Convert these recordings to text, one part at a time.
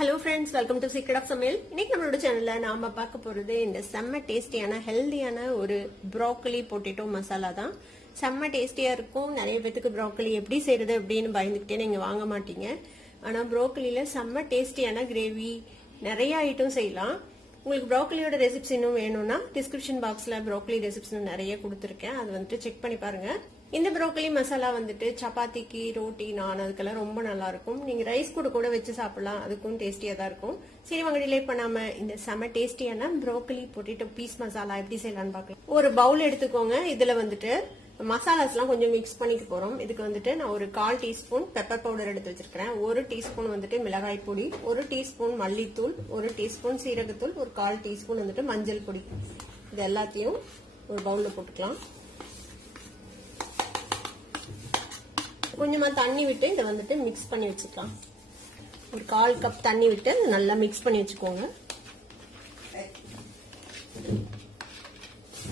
Hello friends, welcome to secret of சமையல். இன்னைக்கு நம்மளோட சேனல்ல நாம பார்க்க போறது இந்த செம்ம டேஸ்டியான ஹெல்தியான ஒரு ப்ரோக்கலி பொட்டேட்டோ மசாலா தான். செம்ம டேஸ்டியா இருக்கும். நிறைய பேத்துக்கு ப்ரோக்கலி எப்படி செய்யறது அப்படின்னு பயந்துக்கிட்டே நீங்க வாங்க மாட்டீங்க. ஆனா ப்ரோக்கலில செம்ம டேஸ்டியான கிரேவி நிறைய ஐட்டம் செய்யலாம். உங்களுக்கு ப்ரோக்கலியோட ரெசிப்ஸ் இன்னும் வேணும்னா டிஸ்கிரிப்ஷன் பாக்ஸ்ல ப்ரோக்கலி ரெசிப்ஸ் நிறைய கொடுத்துருக்கேன். அது வந்துட்டு செக் பண்ணி பாருங்க. இந்த ப்ரோக்கலி மசாலா வந்துட்டு சப்பாத்திக்கு, ரோட்டி, நான் அதுக்கெல்லாம் ரொம்ப நல்லா இருக்கும். நீங்க ரைஸ் கூட வச்சு சாப்பிடலாம். அதுக்கும் டேஸ்டியா தான் இருக்கும். சரி, வாங்க டிலே பண்ணாம இந்த செம டேஸ்டியான ப்ரோக்கலி பொட்டேட்டோ பீஸ் மசாலா எப்படி செய்யலாம்னு பார்க்கலாம். ஒரு பவுல் எடுத்துக்கோங்க. இதுல வந்துட்டு மசாலாஸ் எல்லாம் கொஞ்சம் மிக்ஸ் பண்ணிக்க போறோம். இதுக்கு வந்துட்டு நான் ஒரு 1/4 டீஸ்பூன் பெப்பர் பவுடர் எடுத்து வச்சிருக்கேன். 1 டீஸ்பூன் வந்துட்டு மிளகாய் பொடி, 1 டீஸ்பூன் மல்லித்தூள், 1 டீஸ்பூன் சீரகத்தூள், ஒரு 1/4 டீஸ்பூன் வந்துட்டு மஞ்சள் பொடி. இது எல்லாத்தையும் ஒரு பவுல்ல போட்டுக்கலாம். கொஞ்சமா தண்ணி விட்டு இதை வந்துட்டு மிக்ஸ் பண்ணி வச்சுக்கலாம். ஒரு 1/4 கப் தண்ணி விட்டு நல்லா மிக்ஸ் பண்ணி வச்சுக்கோங்க.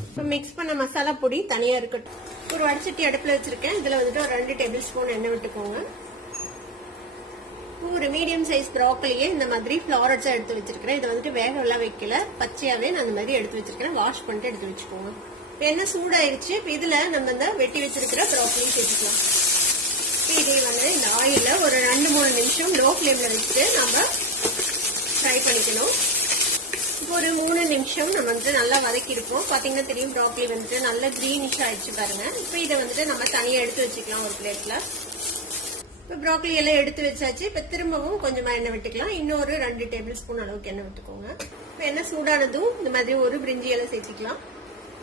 இப்போ மிக்ஸ் பண்ண மசாலா பொடி தனியா இருக்கட்டும். ஒரு வடச்சட்டி அடுப்புல வச்சிருக்கேன். இதுல வந்துட்டு ஒரு 2 டேபிள் ஸ்பூன் எண்ணெய் விட்டுக்கோங்க. ஒரு மீடியம் சைஸ் ப்ரோக்கலியே இந்த மாதிரி ஃபிளாரட்ஸா எடுத்து வச்சிருக்கிறேன். இதை வந்துட்டு வேக எல்லாம் வைக்கல, பச்சையாவே நான் இந்த மாதிரி எடுத்து வச்சிருக்கேன். வாஷ் பண்ணிட்டு எடுத்து வச்சுக்கோங்க. எண்ணெய் சூடாயிருச்சு. இப்போ இதுல நம்ம இந்த வெட்டி வச்சிருக்கிற ப்ரோக்கலி சேர்த்துக்கலாம். இதே வந்து இந்த ஆயில ஒரு 2-3 நிமிஷம் லோ ஃபிளேம்ல வச்சுட்டு நம்ம ஃப்ரை பண்ணிக்கணும். இப்போ ஒரு 3 நிமிஷம் நம்ம வந்துட்டு நல்லா வதக்கி இருப்போம். பாத்தீங்கன்னா தெரியும், ப்ரோக்கலி வந்துட்டு நல்லா கிரீனிஷ் ஆயிடுச்சு பாருங்க. இப்போ இதை வந்துட்டு நம்ம தனியா எடுத்து வச்சுக்கலாம் ஒரு பிளேட்ல. இப்போ ப்ரோக்கலி எல்லாம் எடுத்து வச்சாச்சு. இப்போ திரும்பவும் கொஞ்சமா எண்ணெய் விட்டுக்கலாம். இன்னொரு 2 டேபிள் ஸ்பூன் அளவுக்கு எண்ணெய் விட்டுக்கோங்க. இப்போ எண்ணெய் சூடானதும் இந்த மாதிரி ஒரு பிரிஞ்சி எல்லாம் சேர்த்துக்கலாம்.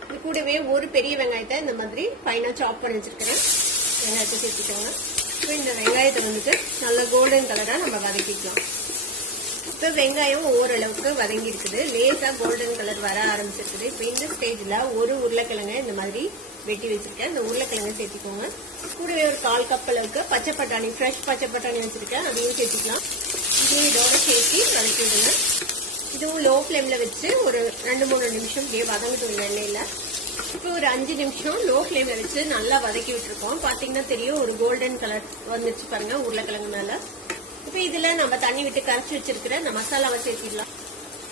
இது கூடவே ஒரு பெரிய வெங்காயத்தை இந்த மாதிரி ஃபைனா சாப் பண்ணி வச்சிருக்கிறேன். வெங்காயத்தை சேர்த்துக்கோங்க. இந்த வெங்காயத்தை வந்துட்டு நல்ல கோல்டன் கலரா நம்ம வதக்கிக்கலாம். இப்ப வெங்காயம் ஓரளவுக்கு வதங்கி இருக்குது. லேசா கோல்டன் கலர் வர ஆரம்பிச்சிருக்குது. இப்ப இந்த ஸ்டேஜ்ல ஒரு உருளைக்கிழங்கு இந்த மாதிரி வெட்டி வச்சிருக்கேன். இந்த உருளைக்கிழங்கு சேர்த்திக்கோங்க. கூடவே ஒரு 1/4 கப் அளவுக்கு பச்சை பட்டாணி, ஃப்ரெஷ் பச்சை பட்டாணி வச்சிருக்கேன். அதையும் சேர்த்திக்கலாம். இதோட சேர்த்து வதக்கி விடுங்க. இதுவும் லோ ஃபிளேம்ல வச்சு ஒரு 2-3 நிமிஷம் வதங்கட்டும் எண்ணெயில. இப்போ ஒரு 5 நிமிஷம் லோ ஃபிளேம்ல வச்சு நல்லா வதக்கி விட்டுருக்கோம். பாத்தீங்கன்னா தெரியும், ஒரு கோல்டன் கலர் வந்துச்சு பாருங்க உருளைக்கிழங்கு மேல. இப்போ இதுல நம்ம தண்ணி விட்டு கரைச்சி வச்சிருக்கிற இந்த மசாலாவை சேர்த்திடலாம்.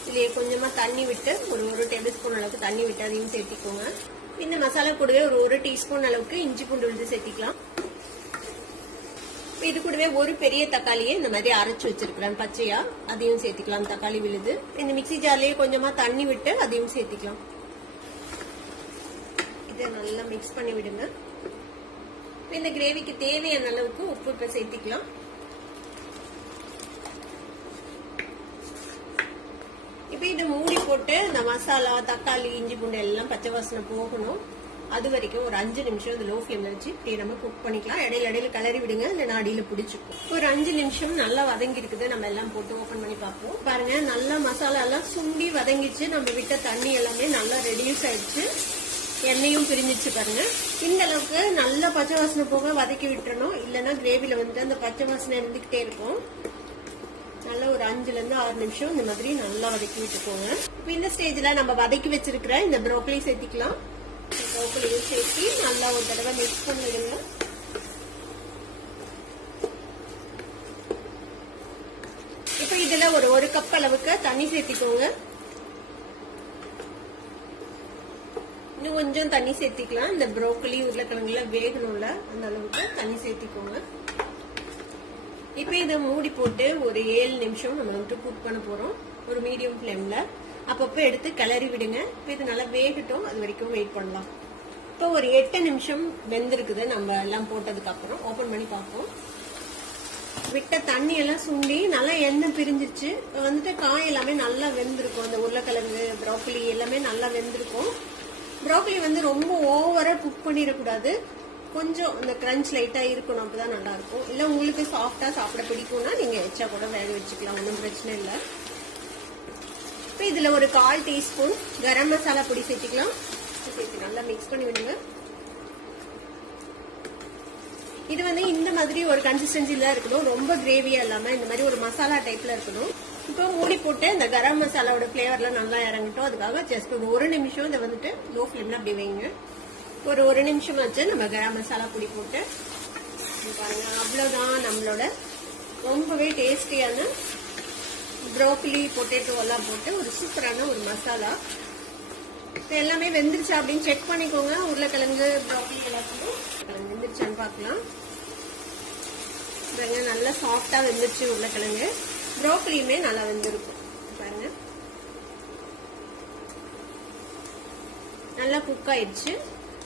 இதுலயே கொஞ்சமா தண்ணி விட்டு ஒரு டேபிள் ஸ்பூன் அளவுக்கு தண்ணி விட்டு அதையும் சேர்த்திக்கோங்க. இந்த மசாலா கூடவே ஒரு டீஸ்பூன் அளவுக்கு இஞ்சி பூண்டு விழுந்து சேர்த்திக்கலாம். இது கூடவே ஒரு பெரிய தக்காளியை இந்த மாதிரி அரைச்சு வச்சிருக்கிறேன் பச்சையா, அதையும் சேர்த்திக்கலாம். தக்காளி விழுது இந்த மிக்சி ஜார்லயே கொஞ்சமா தண்ணி விட்டு அதையும் சேர்த்திக்கலாம். இதை நல்லா மிக்ஸ் பண்ணி விடுங்க. இந்த கிரேவிக்கு தேவையான அளவுக்கு உப்பு இப்ப சேர்த்திக்கலாம். இப்ப இதை மூடி போட்டு இந்த மசாலா, தக்காளி, இஞ்சி பூண்டு எல்லாம் பச்சை வாசனை போகணும். அது வரைக்கும் ஒரு 5 நிமிஷம் இது லோ ஃபிளேம்ல வச்சு இப்படி நம்ம குக் பண்ணிக்கலாம். இடையில கிளறி விடுங்க, இல்லைன்னா அடியில பிடிச்சிக்கும். ஒரு 5 நிமிஷம் நல்லா வதங்கி இருக்குது. நம்ம எல்லாம் போட்டு ஓபன் பண்ணி பார்ப்போம். பாருங்க, நல்லா மசாலா எல்லாம் சுண்டி வதங்கிச்சு. நம்ம விட்ட தண்ணி எல்லாமே நல்லா ரெடியூஸ் ஆயிடுச்சு. எண்ணெயும் பிரிஞ்சிச்சு பாருங்க. இந்த அளவுக்கு நல்லா பச்சை வாசனை போக வதக்கி விட்டுறணும். இல்லைன்னா கிரேவில வந்துட்டு அந்த பச்சை வாசனை இருந்துகிட்டே இருக்கும். நல்லா ஒரு 5-6 நிமிஷம் இந்த மாதிரி நல்லா வதக்கி விட்டுக்கோங்க. இப்ப இந்த ஸ்டேஜ்ல நம்ம வதக்கி வச்சிருக்கிற இந்த ப்ரோக்கலி சேர்த்திக்கலாம். ப்ரோக்கலியும் சேர்த்து நல்லா ஒரு தடவை மிக்ஸ் பண்ணிடுங்க. இப்ப இதுல ஒரு கப் அளவுக்கு தண்ணி சேர்த்திக்கோங்க. இன்னும் கொஞ்சம் தண்ணி சேர்த்திக்கலாம். இந்த ப்ரோக்கலி உருளைக்கிழங்குல வேகணும்ல, அந்த அளவுக்கு தண்ணி சேர்த்திக்கோங்க. இப்ப இதை மூடி போட்டு ஒரு 7 நிமிஷம் நம்ம வந்துட்டு குக் பண்ண போறோம். ஒரு மீடியம் ஃபிளேம்ல அப்பப்ப எடுத்து கிளறி விடுங்க. இப்ப இது நல்லா வேகட்டும், அது வரைக்கும் வெயிட் பண்ணலாம். இப்போ ஒரு 8 நிமிஷம் வெந்திருக்குது. நம்ம எல்லாம் போட்டதுக்கு அப்புறம் ஓபன் பண்ணி பார்ப்போம். விட்ட தண்ணி எல்லாம் சுண்டி நல்லா எண்ணெய் பிரிஞ்சிருச்சு. வந்துட்டு காய் எல்லாமே நல்லா வெந்திருக்கும். அந்த உருளைக்கிழங்கு, ப்ரோக்கலி எல்லாமே நல்லா வெந்திருக்கும். ப்ரோக்கலி வந்து ரொம்ப ஓவரா குக் பண்ணிடக்கூடாது. கொஞ்சம் இந்த கிரன்ச் லைட்டா இருக்கணும், அப்பதான் நல்லா இருக்கும். இல்ல உங்களுக்கு சாஃப்டா சாப்பிட பிடிக்கும்னா நீங்க எச்சா கூட வேக வச்சுக்கலாம், ஒன்றும் பிரச்சனை இல்லை. இப்போ இதுல ஒரு 1/4 டீஸ்பூன் கரம் மசாலா பொடி சேர்த்துக்கலாம். சேர்த்து நல்லா மிக்ஸ் பண்ணி விடுங்க. இது வந்து இந்த மாதிரி ஒரு கன்சிஸ்டன்சில இருக்கணும். ரொம்ப கிரேவியா இல்லாம இந்த மாதிரி ஒரு மசாலா டைப்ல இருக்கணும். இப்போ மூடி போட்டு இந்த கரம் மசாலாவோட பிளேவர்ல நல்லா இறங்கட்டும். அதுக்காக ஜஸ்ட் ஒரு நிமிஷம் இதை வந்துட்டு லோ ஃபிளேம்ல அப்படி வைங்க. ஒரு நிமிஷம் ஆச்சு நம்ம கரம் மசாலா பொடி போட்டு பாருங்க. அவ்வளவுதான் நம்மளோட ரொம்பவே டேஸ்டியான ப்ரோக்கலி பொட்டேட்டோ எல்லாம் போட்டு ஒரு சூப்பரான ஒரு மசாலா. எல்லாமே வெந்துருச்சா அப்படின்னு செக் பண்ணிக்கோங்க. உருளைக்கிழங்கு ப்ரோக்கலி எல்லாத்தையும் வெந்துருச்சான்னு பார்க்கலாம். பாருங்க நல்லா சாஃப்டா வெந்துருச்சு உருளைக்கிழங்கு. ப்ரோக்கலியுமே நல்லா வெந்திருக்கும் பாருங்க. நல்லா குக் ஆயிடுச்சு.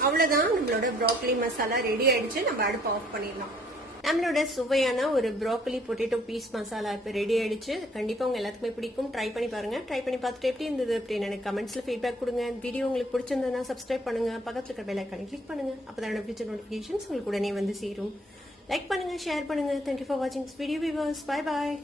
அவ்வளவுதான், நம்மளோட ப்ரோக்கலி மசாலா ரெடி ஆயிடுச்சு. நம்ம அடுப்பு ஆஃப் பண்ணிடலாம். நம்மளோட சுவையான ஒரு ப்ரோக்கலி பொட்டேட்டோ பீஸ் மசாலா இப்போ ரெடி ஆயிடுச்சு. கண்டிப்பா உங்க எல்லாத்துக்குமே பிடிக்கும். ட்ரை பண்ணி பாருங்க. ட்ரை பண்ணி பார்த்துட்டு எப்படி இருந்தது அப்படின்னு எனக்கு கமெண்ட்ஸ்ல ஃபீட்பேக் கொடுங்க. வீடியோ உங்களுக்கு பிடிச்சிருந்ததுன்னா சப்ஸ்கிரைப் பண்ணுங்க. பக்கத்துல இருக்க பெல் ஐகானை கிளிக் பண்ணுங்க. அப்பதான் ஃபியூச்சர் நோட்டிபிகேஷன்ஸ் உங்களுக்கு உடனே வந்து சேரும். லைக் பண்ணுங்க, ஷேர் பண்ணுங்க. தேங்க்யூ ஃபார் வாட்சிங் this video viewers. Bye bye.